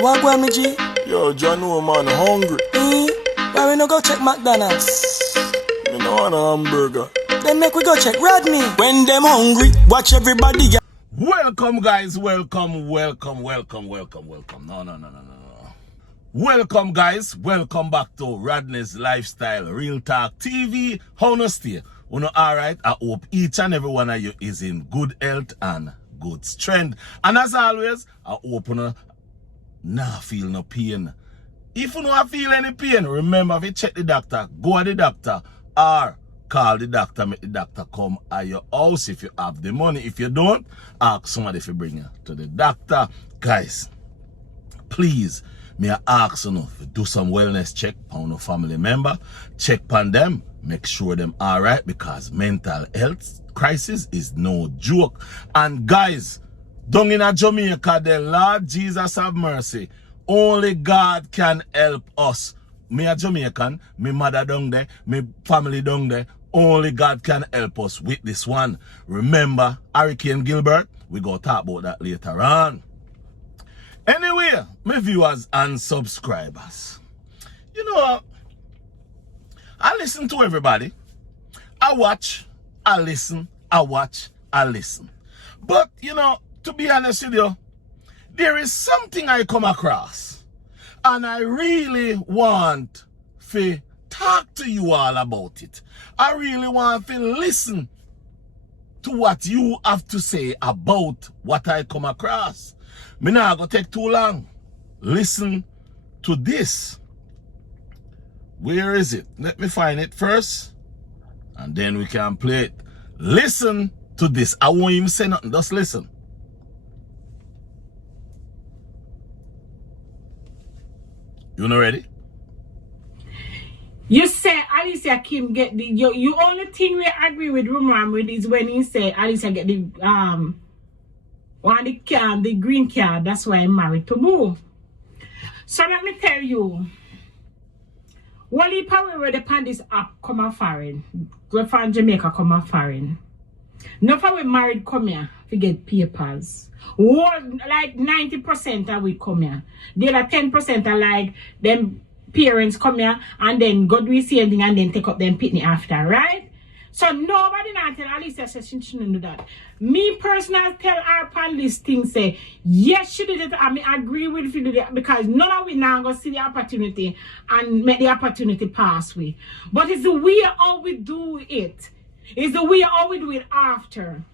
What go me G? Yo, John, no man, hungry. Why we no go check McDonald's? Me no want a hamburger. Then make we go check Rodney. When them hungry, watch everybody. Welcome, guys. Welcome. No. Welcome, guys. Welcome back to Rodney's Lifestyle Real Talk TV. How no stay? Uno alright? I hope each and every one of you is in good health and good strength. And as always, I hope you nah feel no pain. If you don't feel any pain, remember if you check the doctor, go to the doctor or call the doctor, make the doctor come at your house if you have the money. If you don't, ask somebody if you bring you to the doctor. Guys, please, may I ask you to do some wellness check on a family member. Check on them, make sure them alright, because mental health crisis is no joke. And guys, down in Jamaica, the Lord Jesus have mercy. Only God can help us. Me a Jamaican, me mother down there, me family down there. Only God can help us with this one. Remember Hurricane Gilbert? We go talk about that later on. Anyway, my viewers and subscribers, you know, I listen to everybody. I watch, I listen, I watch, I listen. But, you know, to be honest with you, there is something I come across, and I really want to talk to you all about it. I really want to listen to what you have to say about what I come across. Me not gonna take too long. Listen to this. Where is it? Let me find it first, and then we can play it. Listen to this. I won't even say nothing. Just listen. You not ready? You say Alicia Kim get the you only thing we agree with Rumor with is when he say Alicia get the the green card. That's why I'm married to Boo. So let me tell you, Wally Power where the pan this app come out foreign. We from Jamaica come out foreign. No for we married come here to get papers. Like 90% of we come here. The other 10% are like them parents come here and then go do the same thing and then take up them pitney after, right? So nobody not tell Alicia says she shouldn't do that. Me personally tell her upon this thing say, yes, she did it, and I agree with you do that, because none of we now go see the opportunity and make the opportunity pass we. But it's the way how we do it. It's the way how we do it after.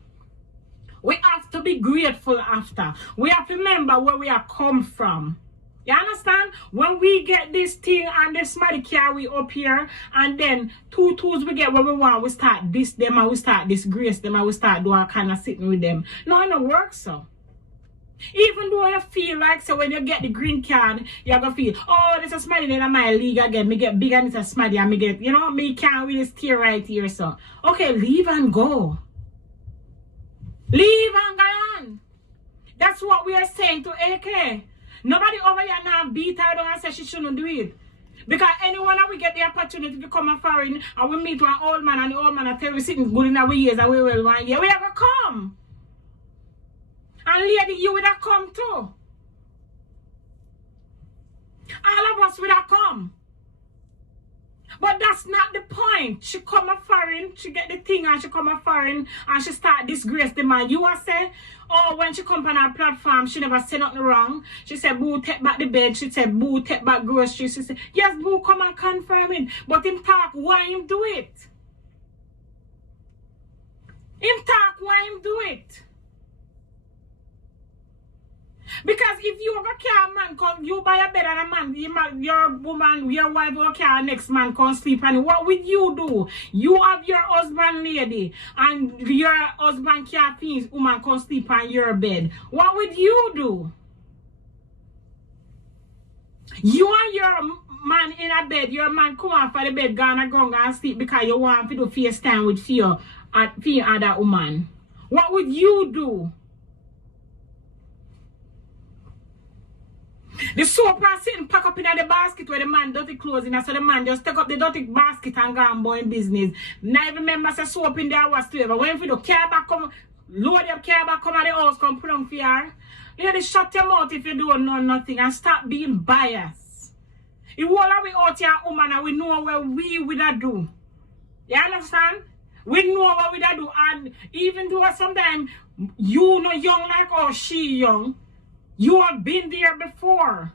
We have to be grateful after. We have to remember where we are come from. You understand? When we get this thing and this money carry up here, and then two tools we get what we want, we start this them and we start disgrace them and we start do all kind of sitting with them. No, it don't work so. Even though you feel like so when you get the green card, you're gonna feel, oh, this is smarty in my league again. Me get bigger and it's a smarty and me get, you know, me can't really stay right here. So okay, leave and go. Leave and go on. That's what we are saying to AK. Nobody over here now beat her down and say she shouldn't do it. Because anyone that we get the opportunity to come and foreign and we meet one old man and the old man will tell we sitting good in our years and we will 1 year, we have to come. And lady, you would have come too. All of us would have come. But that's not the point. She come a foreign, she get the thing and she come a foreign and she start disgrace the man. You are say, oh, when she come on our platform, she never say nothing wrong. She said, Boo, take back the bed. She said, Boo, take back groceries. She said, yes, Boo, come and confirm it. But him talk, why him do it? Him talk, why him do it? Because if you ever care a man come, you buy a bed and a man, your woman, your wife will care next man come sleep, and what would you do? You have your husband lady and your husband can't finish, woman come sleep on your bed. What would you do? You and your man in a bed, your man come out for the bed, gonna go and sleep because you want to do FaceTime with fear other woman. What would you do? The soap are sitting pack up in the basket where the man dirty clothes in, so the man just take up the dirty basket and go and go in business. Now remember say soap in there was too, but when you do care back come load your car back, come at the house, come put on for her. Lady, shut your mouth if you don't know nothing and stop being biased. If all of we out here, woman, and we know what we would do. You understand? We know what we do. And even though sometimes you know young like or she young, you have been there before.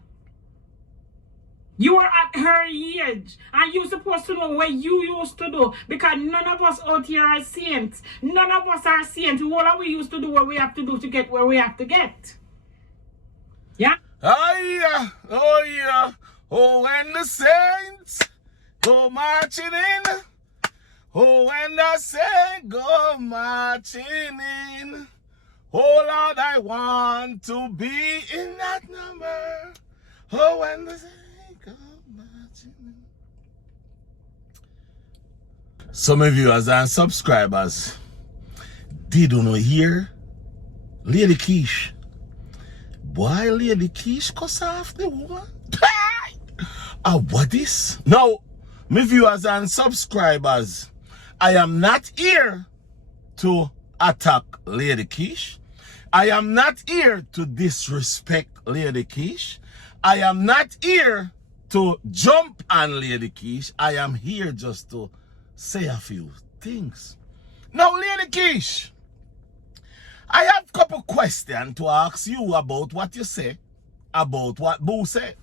You are at her age, and you're supposed to know what you used to do, because none of us out here are saints. None of us are saints. All of we used to do what we have to do to get where we have to get. Yeah? Oh yeah, oh yeah. Oh, when the saints go marching in. Oh, when the saints go marching in. Oh Lord, I want to be in that number. Oh, when the saints go marching in. Some viewers and subscribers did not hear Lady Keish. Boy, Lady Keish cuss off the woman. What is? Now, my viewers and subscribers, I am not here to attack Lady Keish. I am not here to disrespect Lady Keish. I am not here to jump on Lady Keish. I am here just to say a few things. Now, Lady Keish, I have a couple questions to ask you about what you say, about what Boo said.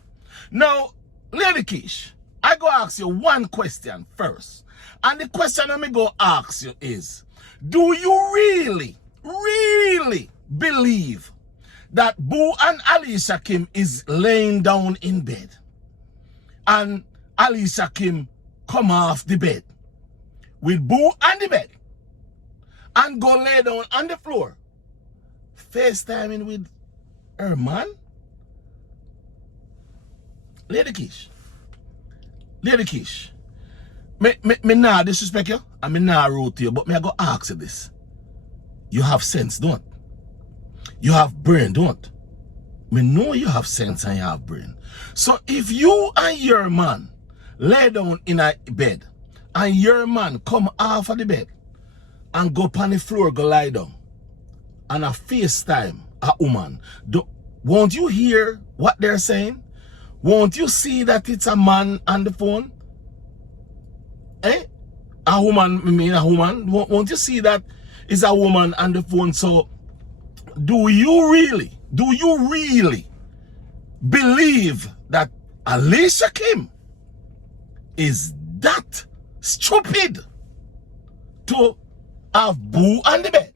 Now, Lady Keish, I go ask you one question first. And the question I'm going to ask you is, do you really believe that Boo and Alicia Kim is laying down in bed and Alicia Kim come off the bed with Boo on the bed and go lay down on the floor FaceTiming with her man? Lady Keish, me nah disrespect you and me nah rude to you, but me I go ask you this. You have sense, don't? You have brain, don't? Me know you have sense and you have brain. So if you and your man lay down in a bed and your man come off of the bed and go on the floor, go lie down, and a FaceTime a woman, won't you hear what they're saying? Won't you see that it's a man on the phone? Eh? A woman? Won't you see that it's a woman on the phone? So, do you really believe that Alicia Kim is that stupid to have Boo on the bed,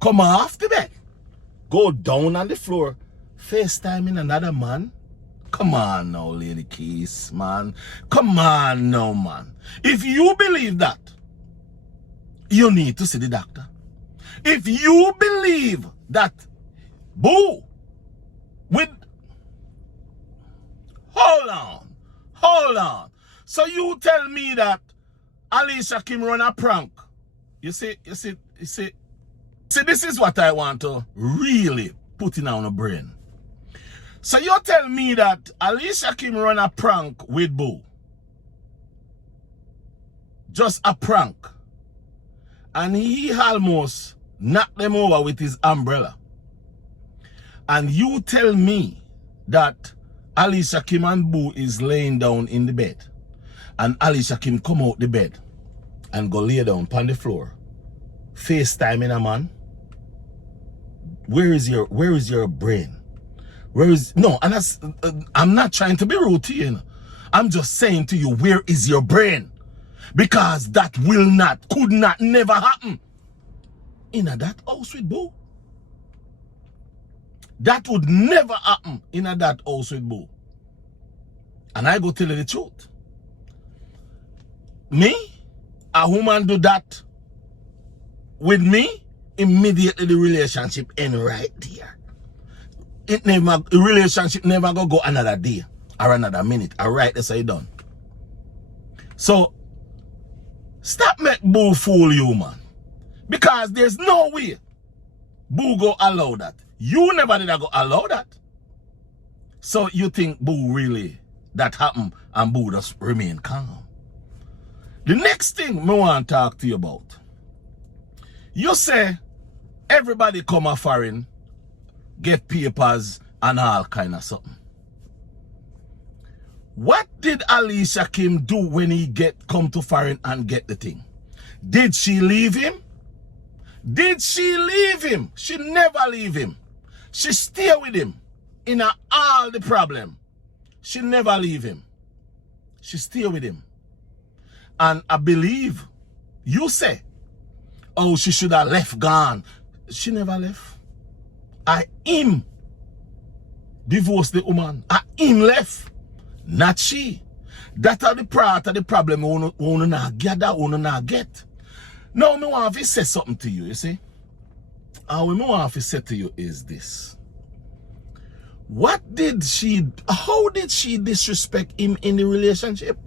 come off the bed, go down on the floor, FaceTiming another man? Come on now, Lady Keish, man. Come on now, man. If you believe that, you need to see the doctor. If you believe that Boo with... Hold on. So you tell me that Alicia Kim run a prank. You see, this is what I want to really put in on the brain. So you tell me that Alicia Kim run a prank with Boo. Just a prank. And he almost knocked them over with his umbrella. And you tell me that Alicia Kim and Boo is laying down in the bed. And Alicia Kim come out the bed and go lay down on the floor. FaceTiming a man. Where is your brain? No, and that's, I'm not trying to be rude to you, you know. I'm just saying to you, where is your brain? Because that could not, never happen in that house with Boo. That would never happen in that house with Boo. And I go tell you the truth. Me, a woman do that with me, immediately the relationship end right there. The relationship never go another day or another minute. All right, that's how you done. So stop make Boo fool you, man. Because there's no way Boo go allow that. You never did go allow that. So you think Boo really that happened and Boo just remain calm. The next thing I want to talk to you about. You say Everybody come a foreign, get papers and all kind of something. What did Alicia Kim do when he come to foreign and get the thing? Did she leave him? Did she leave him? She never leave him. She stay with him in all the problem. She never leave him. She stay with him. And I believe you say, oh, she should have left gone. She never left. Him divorced the woman. Him left. Not she. That are the part of the problem we not gather, we not get. Now, I want to say something to you, you see? And what I want to say to you is this. How did she disrespect him in the relationship?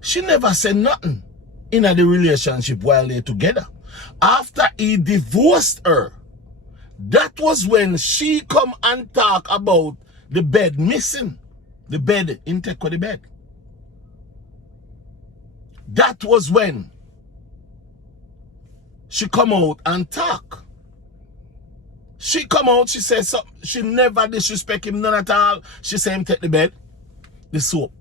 She never said nothing in the relationship while they're together. After he divorced her, that was when she come and talk about the bed missing. The bed, intake with the bed. That was when she come out and talk. She come out, she says something. She never disrespect him, none at all. She say him take the bed, the soap.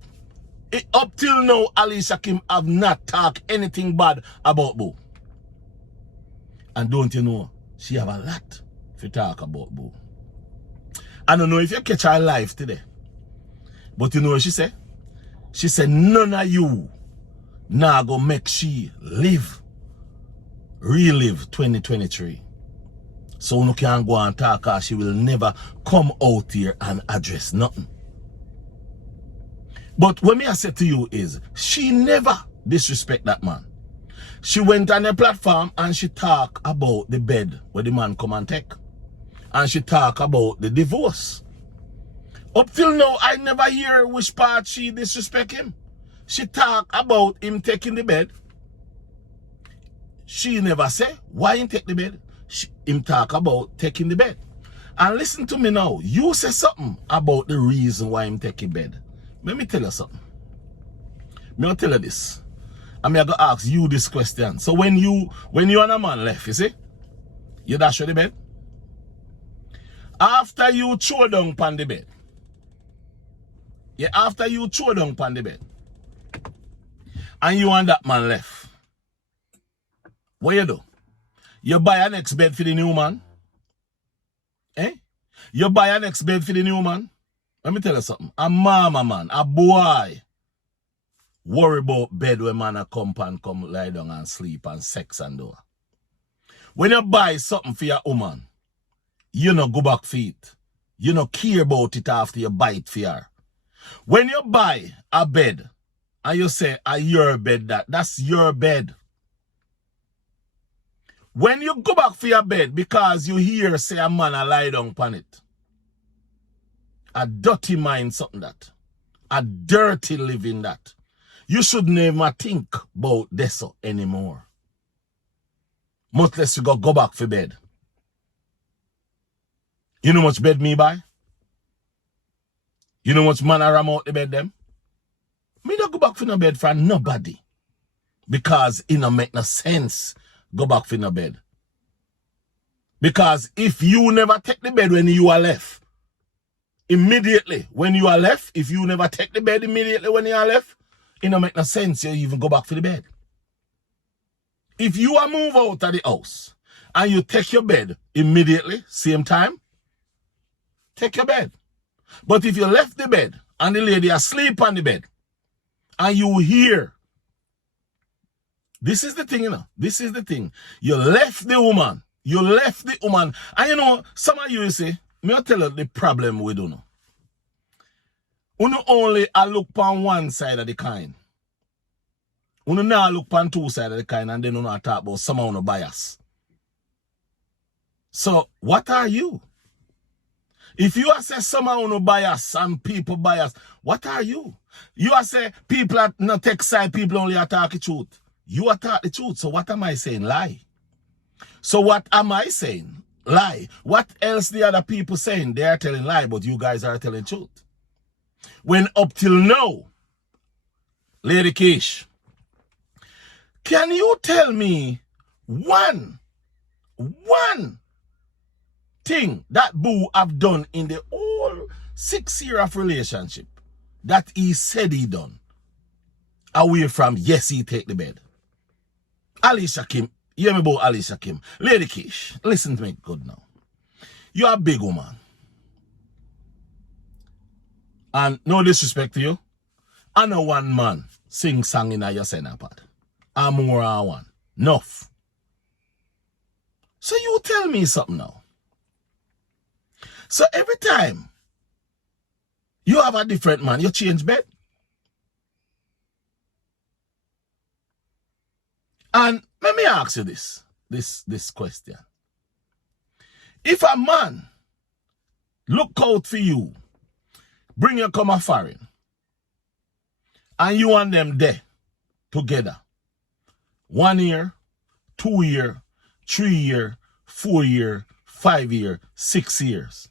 Up till now, Alicia Kim have not talked anything bad about Boo. And don't you know, she have a lot to talk about Boo. I don't know if you catch her live today. But you know what she said? She said, none of you now go make she relive 2023. So you can't go and talk her. She will never come out here and address nothing. But what I say to you is, she never disrespect that man. She went on a platform and she talk about the bed where the man come and take. And she talk about the divorce. Up till now, I never hear which part she disrespect him. She talk about him taking the bed. She never say why him take the bed. Him talk about taking the bed. And listen to me now. You say something about the reason why him taking bed. Let me tell you something. I'll tell you this. I'm going to ask you this question. So when you and a man left, you see? You dash the bed. After you throw down on the bed. Yeah, after you throw down on the bed. And you and that man left. What you do? You buy a next bed for the new man? Eh? You buy a next bed for the new man? Let me tell you something. A mama man, a boy, worry about bed when man a come lie down and sleep and sex and do. When you buy something for your woman, you no go back for it. You no care about it after you buy it for her. When you buy a bed and you say, your bed that's your bed. When you go back for your bed because you hear say a man a lie down upon it, a dirty mind something that. A dirty living that. You should never think about this anymore. Much less you go back for bed. You know much bed me buy? You know much man I ram out the bed them? Me don't go back for no bed for nobody. Because it don't make no sense go back for no bed. Because if you never take the bed when you are left, immediately when you are left, if you never take the bed immediately when you are left, it don't make no sense you even go back for the bed. If you are move out of the house and you take your bed immediately, same time, take your bed. But if you left the bed and the lady asleep on the bed and you hear, this is the thing, you know, this is the thing. You left the woman. You left the woman. And you know, some of you say, me I'll tell you the problem we don't know. We only look on one side of the coin. We now look on two sides of the coin and then we talk about some of the bias. So, what are you? If you are say some of the bias and people bias, what are you? You are say people are not take side, people only attack the truth. You attack the truth. So what am I saying? Lie. So what am I saying? Lie. What else the other people saying? They are telling lie, but you guys are telling truth. When up till now, Lady Kish, can you tell me one one thing that Boo have done in the whole 6 years of relationship that he said he done away from yes he take the bed. Alicia Kim, you hear me about Alicia Kim? Lady Kish, listen to me good now. You're a big woman. And no disrespect to you. I know one man sing song in your center part. I'm more than one. Enough. So you tell me something now. So every time you have a different man, you change bed. And let me ask you this question. If a man look out for you, bring you come a foreign, and you and them there together, 1 year, 2 year, 3 year, 4 year, 5 year, 6 years.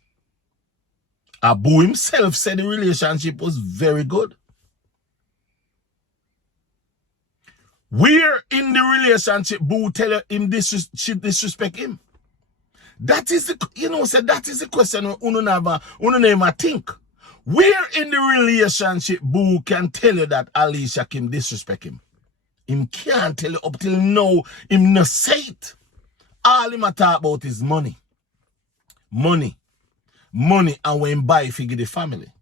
Abu himself said the relationship was very good. Where in the relationship Boo tell him she disrespect him? That is the, that is the question uno never think. Where in the relationship Boo can tell you that Alicia Kim disrespect him? Him can't tell you up till now, him no say it. All him a talk about is money. Money. Money and when buy figure the family.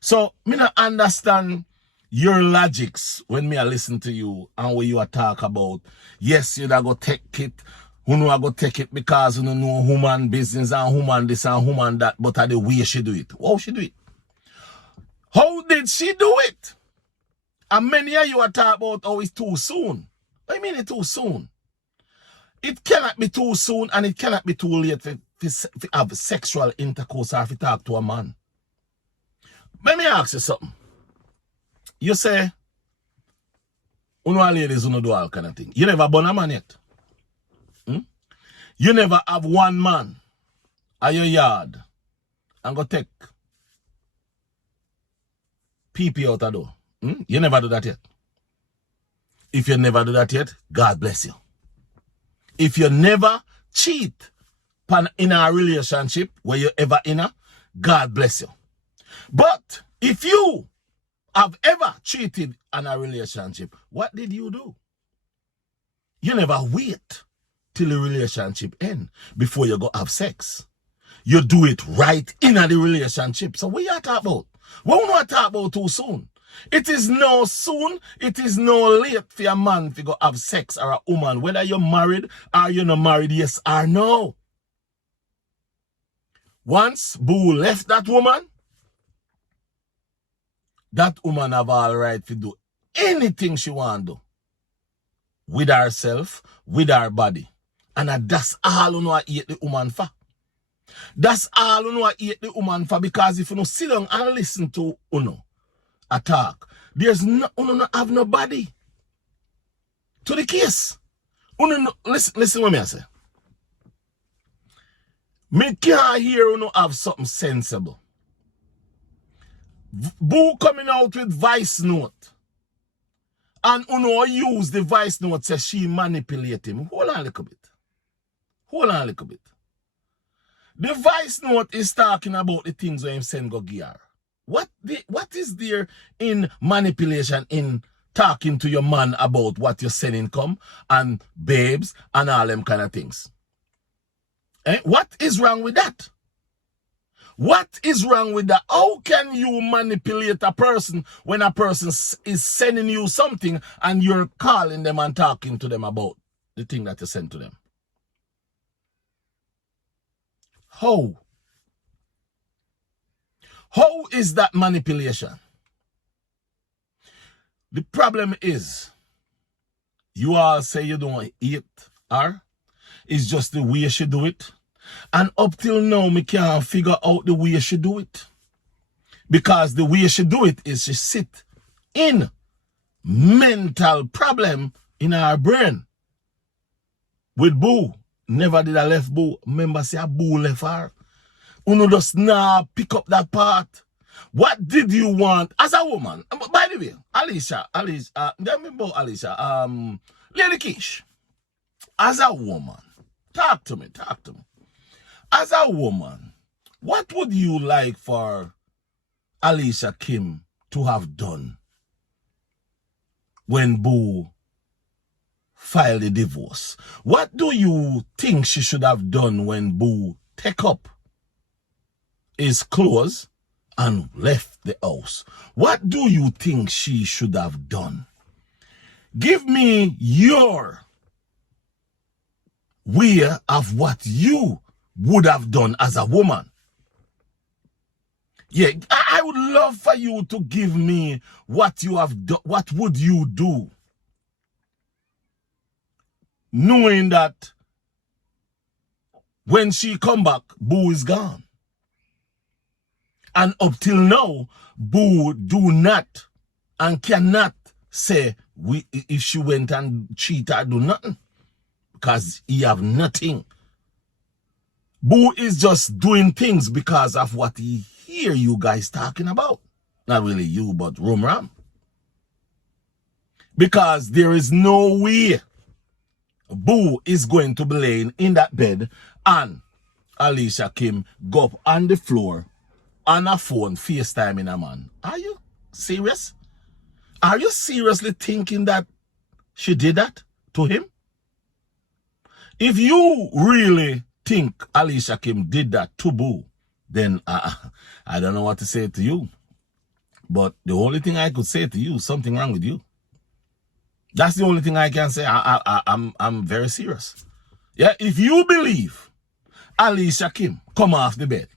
So, me not understand your logics when me a listen to you and when you a talk about, yes, you da go take it, you know I go take it because you know human business and human this and human that, but the way she do it. How she do it? How did she do it? And many of you are talking about, oh, it's too soon. I mean it's too soon. It cannot be too soon and it cannot be too late to have sexual intercourse or if you talk to a man. Let me ask you something. You say, ladies do all kind of thing. You never born a man yet. You never have one man at your yard and go take pee out the door. You never do that yet. If you never do that yet, God bless you. If you never cheat in a relationship where you ever in a, God bless you. But if you have ever cheated in a relationship, what did you do? You never wait till the relationship end before you go have sex. You do it right in the relationship. So what you talk about? What we not talk about too soon? It is no soon, it is no late for a man to go have sex or a woman, whether you're married or you're not married, yes or no. Once Boo left that woman have all right to do anything she want to do with herself, with her body. And that's all you know I hate the woman for. That's all you know I hate the woman for, because if you don't sit down and listen to a talk, there's no have nobody to the case. Listen what me I say. Me can't hear have something sensible. Boo coming out with voice note. And use the voice note says she manipulate him. Hold on a little bit. Hold on a little bit. The voice note is talking about the things where him send go gear. What is there in manipulation in talking to your man about what you're sending come and babes and all them kind of things? What is wrong with that? What is wrong with that? How can you manipulate a person when a person is sending you something and you're calling them and talking to them about the thing that you sent to them? How? How is that manipulation? The problem is, you all say you don't eat her. It's just the way she do it. And up till now, me can't figure out the way she do it. Because the way she do it is she sit in mental problem in her brain. With Boo. Never did I left Boo. Remember say a Boo left her. Uno just now pick up that part. What did you want as a woman? By the way, Alicia, let me about Alicia. Lady Kish, as a woman, Talk to me. As a woman, what would you like for Alicia Kim to have done when Boo filed a divorce? What do you think she should have done when Boo take up his clothes and left the house? What do you think she should have done? Give me your way of what you would have done as a woman. Yeah, I would love for you to give me what you have done. What would you do? Knowing that when she come back, Boo is gone. And up till now, Boo do not and cannot say if she went and cheated or do nothing. Because he have nothing. Boo is just doing things because of what he hear you guys talking about. Not really you, but Ram. Because there is no way Boo is going to be laying in that bed and Alicia Kim go up on the floor on a phone FaceTiming a man. Are you serious? Are you seriously thinking that she did that to him? If you really think Alicia Kim did that to Boo, then I don't know what to say to you. But the only thing I could say to you, something wrong with you. That's the only thing I can say. I'm very serious. Yeah, if you believe Alicia Kim come off the bed,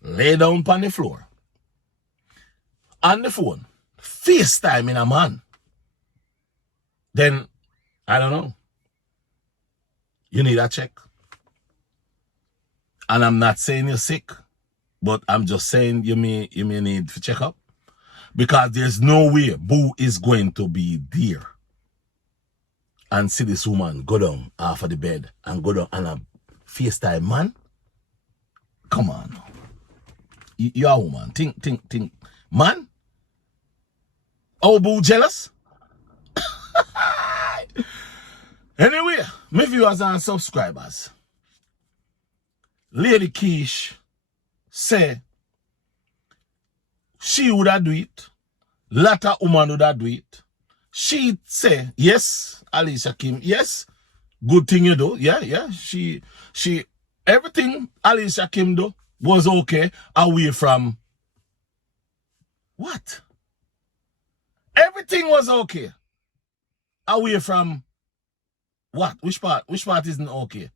lay down on the floor, on the phone, FaceTiming a man, then I don't know. You need a check. And I'm not saying you're sick, but I'm just saying you may need to check up. Because there's no way Boo is going to be there and see this woman go down off of the bed and go down and a FaceTime man. Come on. You're a woman. Think. Man? Oh, Boo jealous? Anyway, my viewers and subscribers, Lady Keish say she would have do it. Latter woman would have do it. She say, yes, Alicia Kim, yes, good thing you do. Yeah. She everything Alicia Kim do was okay away from what? Everything was okay away from what? Which part? Which part isn't okay?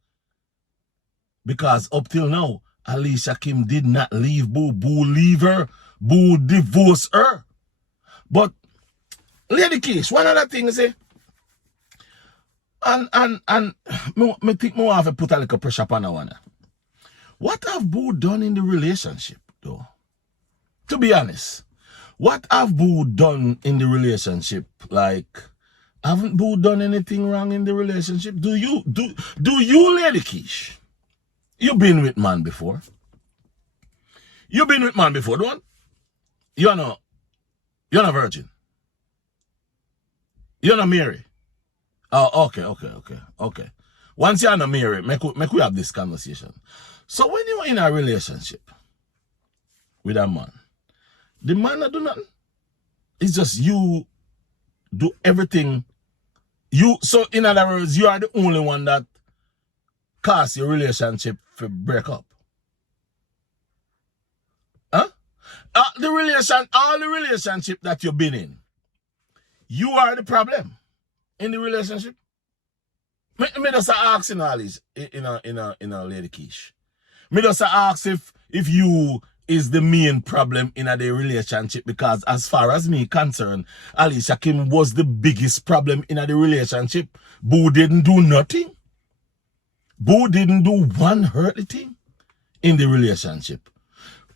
Because up till now, Alicia Kim did not leave Boo. Boo leave her. Boo divorce her. But Lady Keish, one other thing is and me think more have to put a little pressure upon her one. What have Boo done in the relationship though? To be honest, what have Boo done in the relationship? Like, haven't Boo done anything wrong in the relationship? Do you, Lady Keish? You been with man before? You been with man before, don't? You're not virgin. You're not married. Oh, okay. Once you're not married, make we have this conversation. So when you're in a relationship with a man, the man not do nothing. It's just you do everything. So in other words, you are the only one that cause your relationship to break up. Huh? All the relationship that you've been in, you are the problem in the relationship. Me just ask in all this, in a Lady Keish. Me just ask if you is the main problem in the relationship, because as far as me concerned, Alicia Kim was the biggest problem in the relationship. Boo didn't do nothing. Boo didn't do one hurtly thing in the relationship.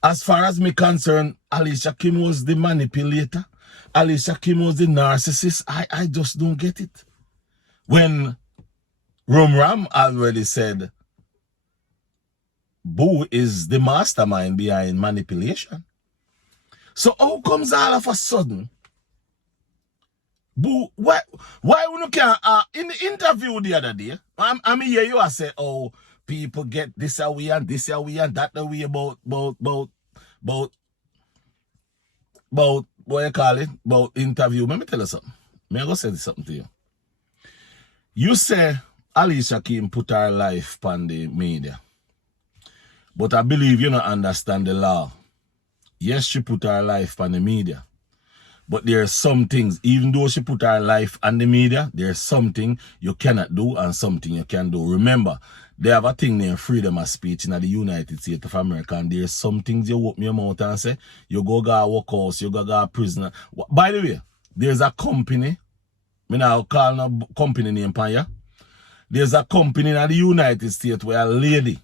As far as me concerned, Alicia Kim was the manipulator. Alicia Kim was the narcissist. I just don't get it. When Ram already said Boo is the mastermind behind manipulation. So how comes all of a sudden Boo, why we no can in the interview the other day, I mean hear you say, oh, people get this away and this away and that away about what you call it, about interview. Let me tell you something. I go say something to you. You say Alicia Kim put her life on the media. But I believe you don't understand the law. Yes, she put her life on the media. But there are some things, even though she put her life on the media, there's something you cannot do and something you can do. Remember, they have a thing named freedom of speech in the United States of America, and there's some things you open your mouth and say, you go workhouse, you go prisoner. By the way, there's a company, I now call no company name pan ya. There's a company in the United States where a lady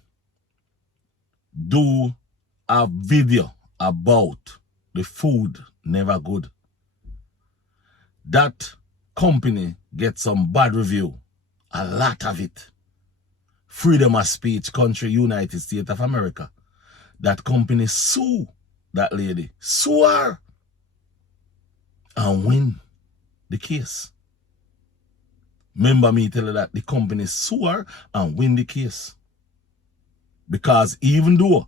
do a video about the food never good. That company gets some bad review, a lot of it. Freedom of speech country, United States of America. That company sue that lady, sue her, and win the case. Remember me tell you that the company sue her and win the case. Because even though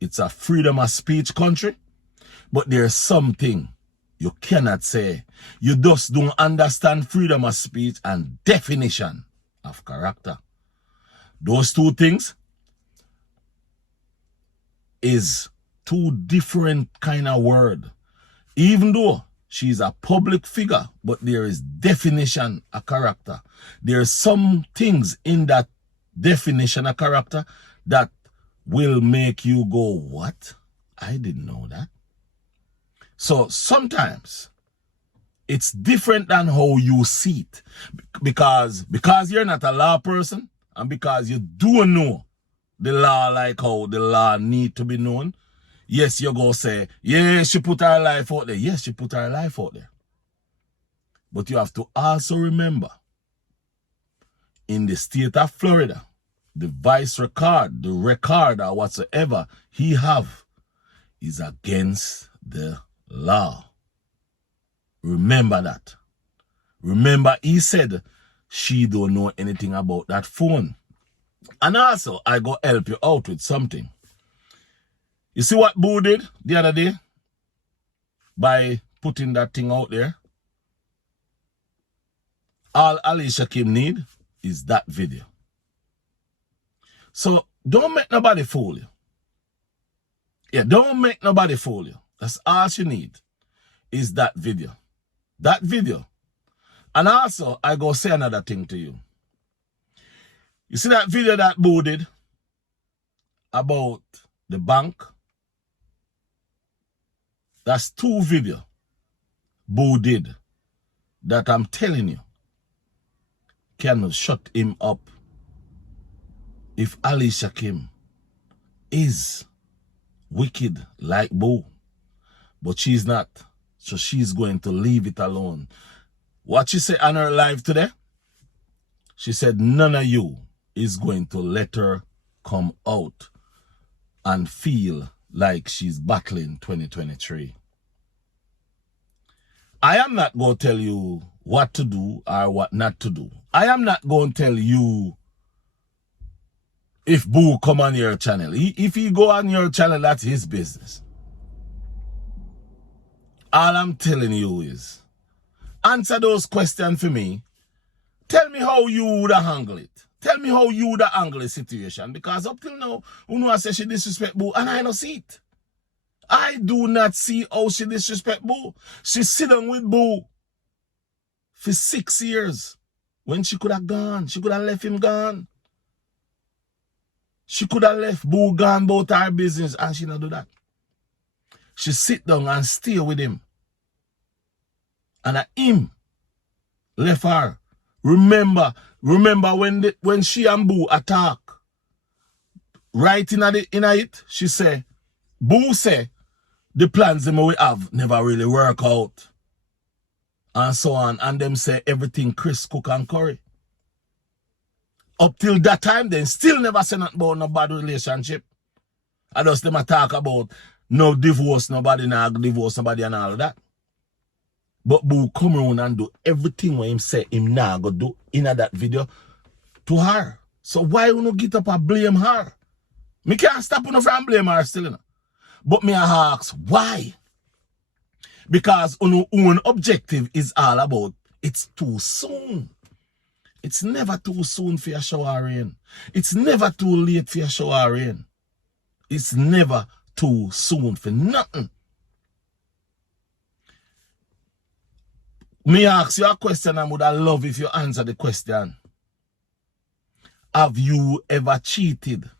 it's a freedom of speech country, but there's something you cannot say. You just don't understand freedom of speech and definition of character. Those two things is two different kind of word. Even though she's a public figure, but there is definition of character. There are some things in that definition of character that will make you go, what? I didn't know that. So sometimes it's different than how you see it. Because you're not a law person and because you do know the law like how the law need to be known, yes, you go say, yeah, she put her life out there. Yes, she put her life out there. But you have to also remember, in the state of Florida, the vice record, the record or whatsoever he have is against the law. Remember that. Remember, he said she don't know anything about that phone. And also, I go help you out with something. You see what Boo did the other day? By putting that thing out there? All Alicia Kim need is that video. So, don't make nobody fool you. Yeah, don't make nobody fool you. That's all she need is that video. That video. And also, I go say another thing to you. You see that video that Boo did about the bank? That's two videos Boo did that I'm telling you can shut him up. If Alicia Kim is wicked like Boo, but she's not, so she's going to leave it alone. What she said on her live today, she said none of you is going to let her come out and feel like she's battling 2023. I am not going to tell you what to do or what not to do. I am not going to tell you if Boo come on your channel. If he go on your channel, that's his business. All I'm telling you is, answer those questions for me. Tell me how you would handle it. Tell me how you would handle the situation. Because up till now, you know I say she disrespect Boo, and I don't see it. I do not see how she disrespect Boo. She sit down with Boo for 6 years. When she could have gone. She could have left him gone. She could have left Boo gone about her business, and she not do that. She sit down and stay with him. And him left her. Remember when she and Boo attack. Right in it, she say, Boo say, the plans them we have never really work out. And so on. And them say everything Chris cook and curry. Up till that time, they still never say nothing about no bad relationship. I just them a talk about no divorce, nobody now divorce somebody and all of that. But Boo come around and do everything what him say him now go do in that video to her. So why you no get up and blame her? Me can't stop you from blame her still, you know. But me ask, why? Because our own objective is all about it's too soon. It's never too soon for your shower rain. It's never too late for your shower rain. It's never too soon for nothing. Me ask you a question, I would love if you answer the question. Have you ever cheated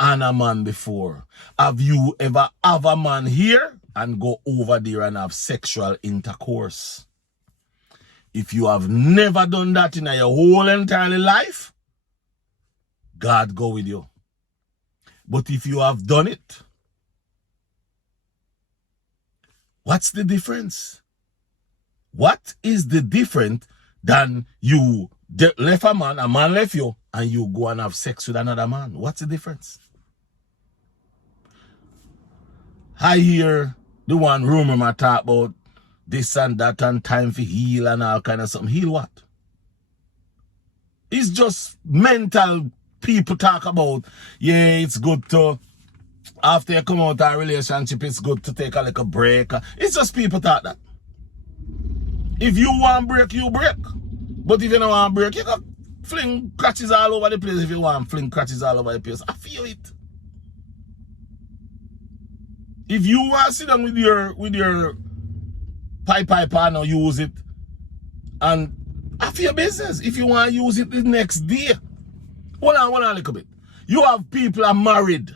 on a man before? Have you ever have a man here and go over there and have sexual intercourse? If you have never done that in your whole entire life, God go with you. But if you have done it, what's the difference? What is the difference than you left a man left you, and you go and have sex with another man? What's the difference? I hear the one rumor I talk about this and that and time for heal and all kind of something. Heal what? It's just mental people talk about, yeah, it's good to, after you come out of a relationship, it's good to take a little break. It's just people talk that. If you want break, you break. But if you don't want break, you can fling crutches all over the place. If you want fling crutches all over the place, I feel it. If you want to sit down with your pipe and use it, and I feel business. If you want to use it the next day, hold on a little bit. You have people are married.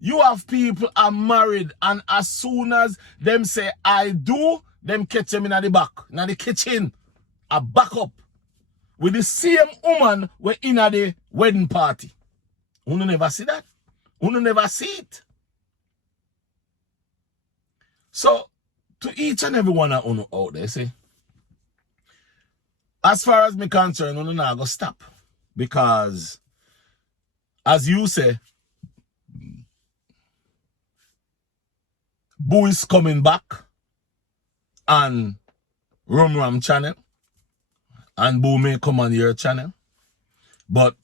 You have people are married, and as soon as them say I do, them catch them in the back, in the kitchen, a back up with the same woman we in at the wedding party. You never see that. You never see it. So, to each and every one of you out there, say, as far as me concerned, you not go stop. Because, as you say, Boo is coming back on Ram channel, and Boo may come on your channel. But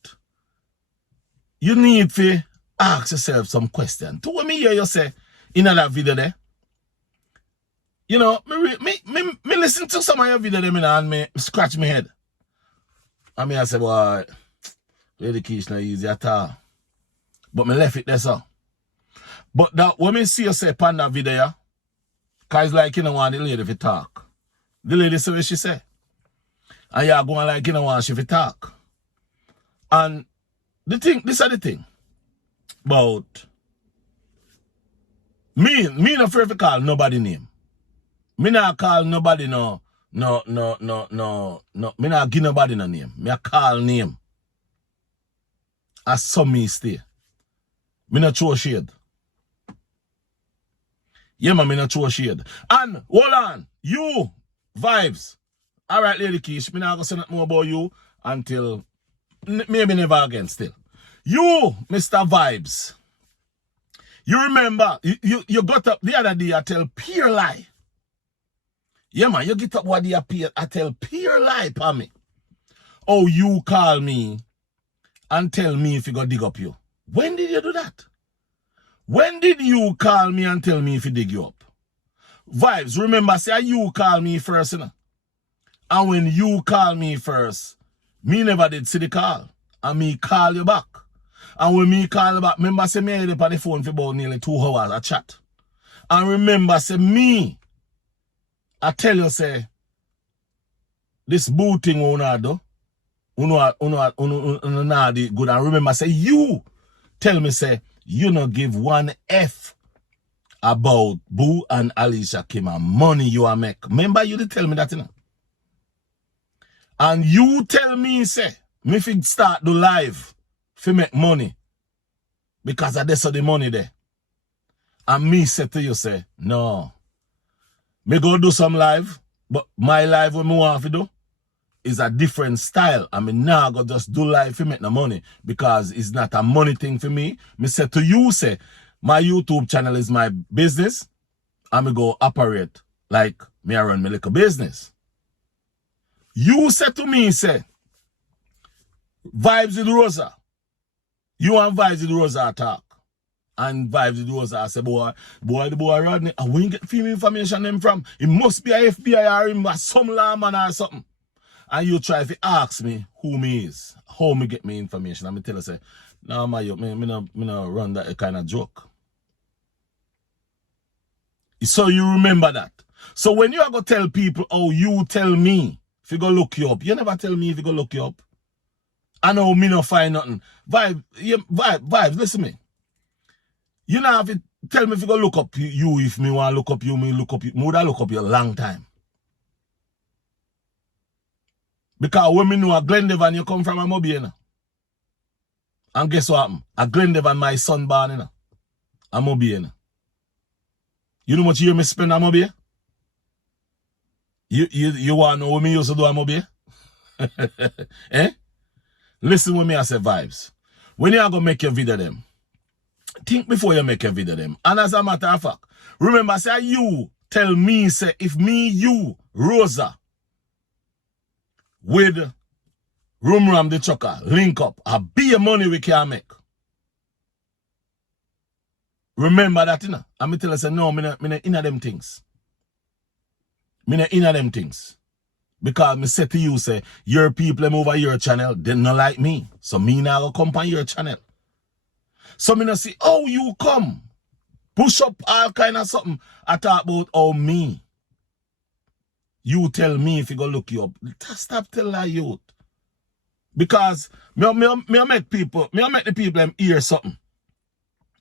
you need to ask yourself some questions. To what me hear you say in that video there, you know, me listen to some of your video there and me scratch my head. And me I say, boy, Lady Keish not easy at all. But me left it there, so. But that when me see you say upon that video, cause like you don't want the lady to talk. The lady say what she say. And you're going like you don't want she to talk. And the thing, this is the thing. About me not afraid to call nobody name. Me not call nobody no. Me not give nobody no name. Me a call name. As some me stay. Me not throw shade. Yeah, man, me not throw shade. And hold on, you vibes. All right, Lady Keish, me not gonna say nothing more about you until maybe never again. Still, you, Mr. Vibes. You remember you got up the other day. I tell pure lie. Yeah, man, you get up what day I tell pure lie, pa me. Oh, you call me and tell me if you go dig up you. When did you do that? When did you call me and tell me if you dig you up? Vibes, remember, say you call me first, you know? And when you call me first, me never did see the call. And me call you back. And when me call you back, remember, say me had up on the phone for about nearly 2 hours a chat. And remember, say me, I tell you, say, this boo thing we not do, we not do good. And remember, say, you tell me, say, you not give one F about Boo and Alicia Kim and money you are make. Remember, you did tell me that, you know? And you tell me, say, me fi start the live fi make money because I saw the money there. And me say to you, say, no. Me go do some live, but my live when me want to do is a different style. I mean, now I go just do live to make the money because it's not a money thing for me. Me say to you, say, my YouTube channel is my business. And me go operate like me I run my little business. You say to me, say, Vibes with Rosa. You and Vibes with Rosa talk. And Vibes with Rosa say, the boy Rodney, and where you get female information them from? It must be a FBI or him or some lawman or something. And you try to ask me who me is, how me get me information. And me tell you, say, no, me no run that kind of joke. So you remember that. So when you are going to tell people, oh, you tell me if you go look you up. You never tell me if you go look you up. I know me no find nothing. Vibes, listen to me. You know have to tell me if you go look up you, if me want to look up you, me look up you. Me would have look up you a long time. Because when me know a Glendevan, you come from a Mobi, you know. And guess what happened? A Glendevan, my son born, you know. A Mobi, you know. You know how much year me spend a Mobi? You want to know what me used to do a Mobi? Eh? Listen when me I say Vibes. When you are going to make your video them, think before you make a video them. And as a matter of fact, remember, say you tell me, say, if me, you, Rosa, with Ram the Trucker, link up, a be money we can make. Remember that, you know? And me tell you, say, no, me not inna them things. Me not inna them things. Because me say to you, say, your people them over your channel, they not like me. So me now go come on your channel. So me not see, oh, you come. Push up all kind of something. I talk about, oh, me. You tell me if you go look you up. Stop telling that youth. Because me make the people them hear something.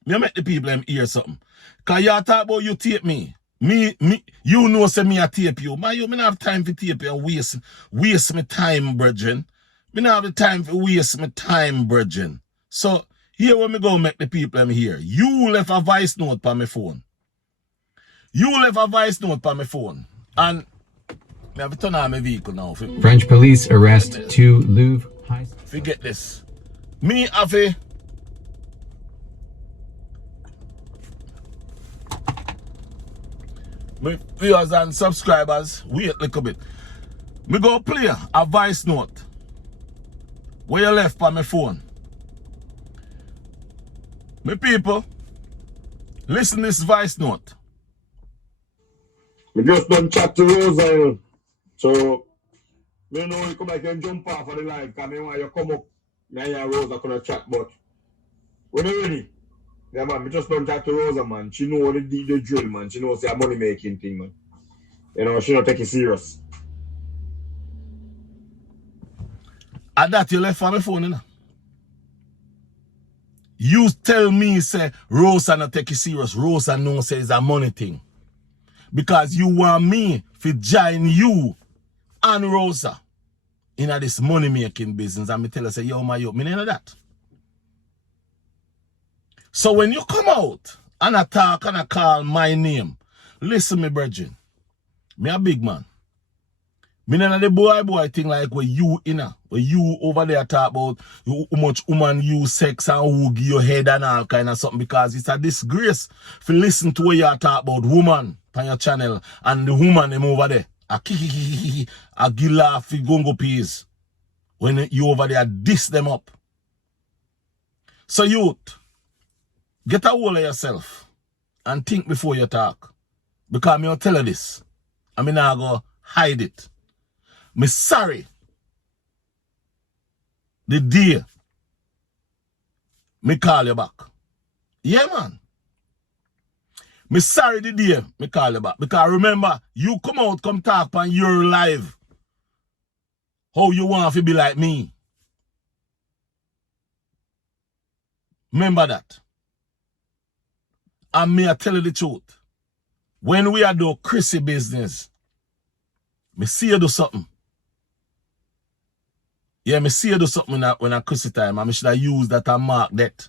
Me make the people them hear something. Because you talk about you tape me. You know say me a tape you. Man, you me not have time for tape you and waste my time, brethren. Me not have the time for waste my time, brethren. So here when me go make the people them hear. You left a voice note on my phone. And I have to turn on my vehicle now. French police arrest two Louvre high. Forget this. Me have a my viewers and subscribers, wait a little bit. Me go play a voice note where you left on my phone. My people, listen this voice note. We just done chat to Rosa. So, me know you come back and jump off of the live because me want you come up. Me and Rosa gonna chat, but when you ready? Yeah, man, we just done chat to Rosa, man. She know the drill, man. She knows it's a money making thing, man. You know, she don't take it serious. And that you left on my phone, you know. You tell me, say, Rosa not take it serious. Rosa no say it's a money thing. Because you want me to join you and Rosa in this money making business. And me tell her, say, yo, me know that. So when you come out and I talk and I call my name, listen me, brethren. Me a big man. Me know the boy thing like where you where you over there talk about how much woman use sex and who give your head and all kind of something, because it's a disgrace to listen to what you talk about woman on your channel and the woman them over there. A give laugh for gongo peas when you over there diss them up. So youth, get a hold of yourself and think before you talk. Because me will tell you this. I mean I go hide it. Me sorry. The day me call you back. Yeah, man. Me sorry the day me call you back. Because remember, you come out, come talk on your live. How you want to be like me. Remember that. And me I tell you the truth. When we are do Chrissy business, me see you do something. Yeah, me see you do something when I Chrissy time, and me should have used that and mark that.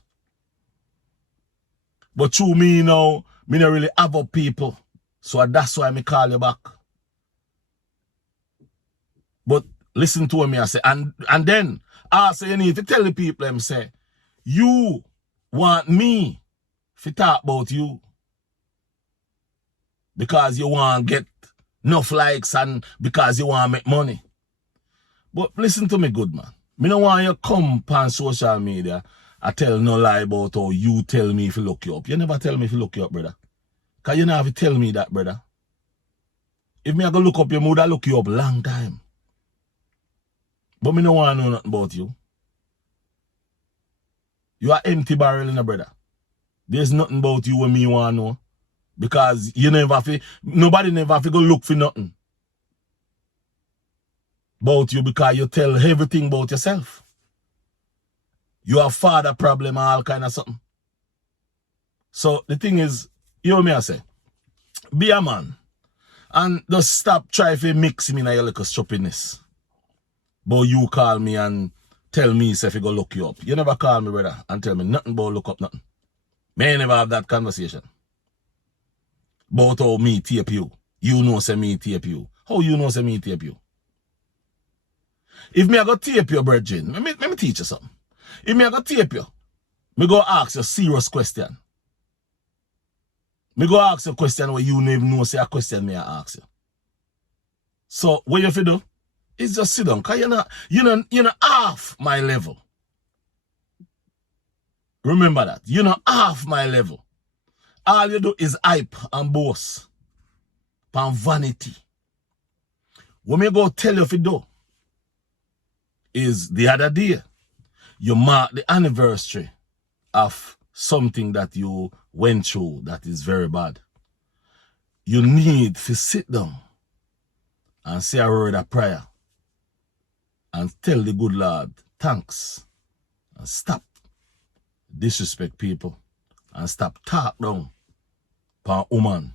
But through me now, me not really have up people. So that's why me call you back. But listen to me I say, and then I say you need to tell the people them say, you want me to talk about you because you want to get enough likes and because you want to make money. But listen to me good, man. Me no want you come on social media I tell no lie about how you tell me if you look you up. You never tell me if you look you up, brother. Because you never have to tell me that, brother. If me I go look up you, I would look you up long time. But me no want to know nothing about you. You are empty barrel in a brother. There's nothing about you when me want to know. Because you never feel, nobody never feel go look for nothing about you because you tell everything about yourself. You have father problem and all kind of something. So the thing is, you know me I say, be a man and just stop trying to mix me in your little stupidness. But you call me and tell me if you go look you up. You never call me, brother, and tell me nothing about look up nothing. May never have that conversation. About how me tape you. You know say me tape you. How you know say me tape you? If me I go tape you, brethren, let me teach you something. If me I go tape you, me go ask you a serious question. Me go ask you a question where you never know say a question me I ask you. So what you have to do is just sit down, because you're not half my level. Remember that. You're not half my level. All you do is hype and boast. And vanity. What me go tell you if you do is the other day, you mark the anniversary of something that you went through that is very bad. You need to sit down and say a word of prayer and tell the good Lord thanks and stop disrespect people and stop talk down upon woman.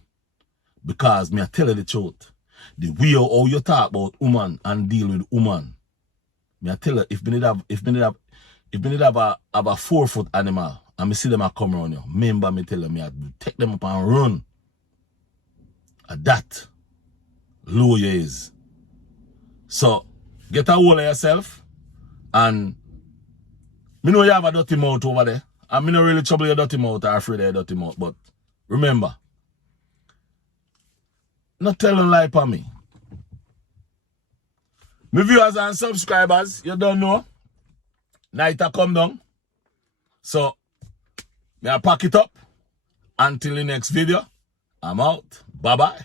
Because me I tell you the truth, the way how you talk about woman and deal with woman, me I tell you, if me need have a 4-foot animal and me see them a come around you, remember me tell you, me I take them up and run. At that low you is. So get a hold of yourself, and me know you have a dirty mouth over there, and me not really trouble your dirty mouth or afraid of your dirty mouth, but remember, not telling lie for me. My viewers and subscribers, you don't know, night a come down. So, me I pack it up. Until the next video, I'm out. Bye-bye.